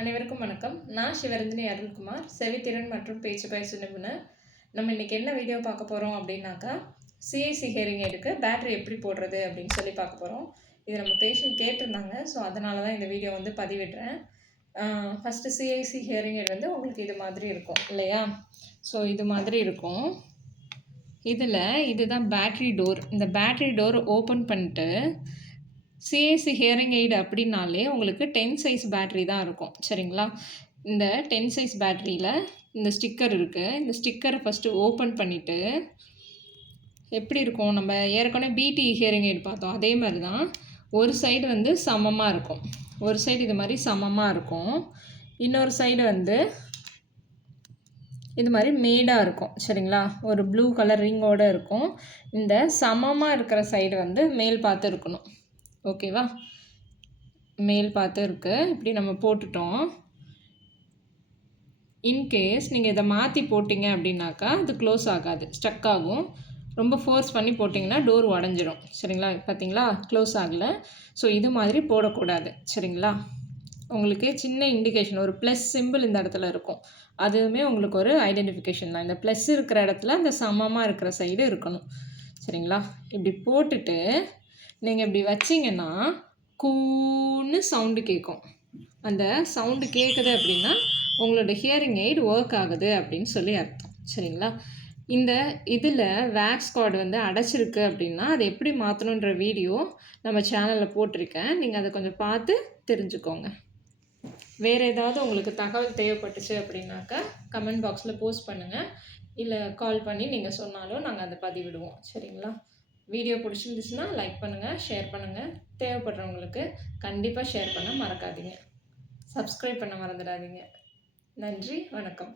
அனைவருக்கும் வணக்கம். நான் சிவரஞ்சனி அருள்குமார், செவித்திறன் மற்றும் பேச்சு பயிற்சி நிபுணர். நம்ம இன்னைக்கு என்ன வீடியோ பார்க்க போகிறோம் அப்படின்னாக்கா, சிஐசி ஹியரிங் எய்டுக்கு பேட்டரி எப்படி போடுறது அப்படின்னு சொல்லி பார்க்க போகிறோம். இது நம்ம பேஷண்ட் கேட்டிருந்தாங்க. ஸோ அதனால தான் இந்த வீடியோ வந்து பதிவிடுறேன். ஃபஸ்ட்டு சிஐசி ஹியரிங் எய்டு வந்து உங்களுக்கு இது மாதிரி இருக்கும் இல்லையா? ஸோ இது மாதிரி இருக்கும். இதுதான் பேட்ரி டோர். இந்த பேட்ரி டோர் ஓப்பன் பண்ணிட்டு சிஐசி ஹியரிங் எய்டு அப்படின்னாலே உங்களுக்கு 10 சைஸ் பேட்ரி தான் இருக்கும். சரிங்களா? இந்த 10 சைஸ் பேட்டரியில் இந்த ஸ்டிக்கர் இருக்குது. இந்த ஸ்டிக்கரை ஃபஸ்ட்டு ஓப்பன் பண்ணிவிட்டு எப்படி இருக்கும், நம்ம ஏற்கனவே பிடி ஹியரிங் எய்டு பார்த்தோம், அதே மாதிரி தான். ஒரு சைடு வந்து சமமாக இருக்கும், ஒரு சைடு இது மாதிரி சமமாக இருக்கும், இன்னொரு சைடு வந்து இது மாதிரி மேடாக இருக்கும். சரிங்களா? ஒரு ப்ளூ கலர் ரிங்கோடு இருக்கும். இந்த சமமாக இருக்கிற சைடு வந்து மேல் பார்த்து இருக்கணும். ஓகேவா? மேல் பார்த்து இருக்குது. இப்படி நம்ம போட்டுட்டோம். இன்கேஸ் நீங்கள் இதை மாற்றி போட்டிங்க அப்படின்னாக்கா அது க்ளோஸ் ஆகாது, ஸ்டக் ஆகும். ரொம்ப ஃபோர்ஸ் பண்ணி போட்டிங்கன்னா டோர் உடஞ்சிடும். சரிங்களா? பார்த்தீங்களா, க்ளோஸ் ஆகலை. ஸோ இது மாதிரி போடக்கூடாது. சரிங்களா? உங்களுக்கு சின்ன இண்டிகேஷன், ஒரு ப்ளஸ் சிம்பிள் இந்த இடத்துல இருக்கும். அதுவுமே உங்களுக்கு ஒரு ஐடென்டிஃபிகேஷன் தான். இந்த ப்ளஸ் இருக்கிற இடத்துல அந்த சமமாக இருக்கிற சைடு இருக்கணும். சரிங்களா? இப்படி போட்டுட்டு நீங்கள் இப்படி வச்சிங்கன்னா கூன்னு சவுண்டு கேட்கும். அந்த சவுண்டு கேட்குது அப்படின்னா உங்களோட ஹியரிங் எய்டு ஒர்க் ஆகுது அப்படின்னு சொல்லி அர்த்தம். சரிங்களா? இந்த இதில் வேக்ஸ் கார்டு வந்து அடைச்சிருக்கு அப்படின்னா அதை எப்படி மாற்றணுன்ற வீடியோ நம்ம சேனலில் போட்டிருக்கேன். நீங்கள் அதை கொஞ்சம் பார்த்து தெரிஞ்சுக்கோங்க. வேறு ஏதாவது உங்களுக்கு தகவல் தேவைப்பட்டுச்சு அப்படின்னாக்கா கமெண்ட் பாக்ஸில் போஸ்ட் பண்ணுங்கள், இல்லை கால் பண்ணி நீங்கள் சொன்னாலும் நாங்கள் அதை பதிவிடுவோம். சரிங்களா? வீடியோ பிடிச்சிருந்துச்சுன்னா லைக் பண்ணுங்கள், ஷேர் பண்ணுங்கள். தேவைப்படுறவங்களுக்கு கண்டிப்பாக ஷேர் பண்ண மறக்காதீங்க. சப்ஸ்கிரைப் பண்ண மறந்துடாதீங்க. நன்றி, வணக்கம்.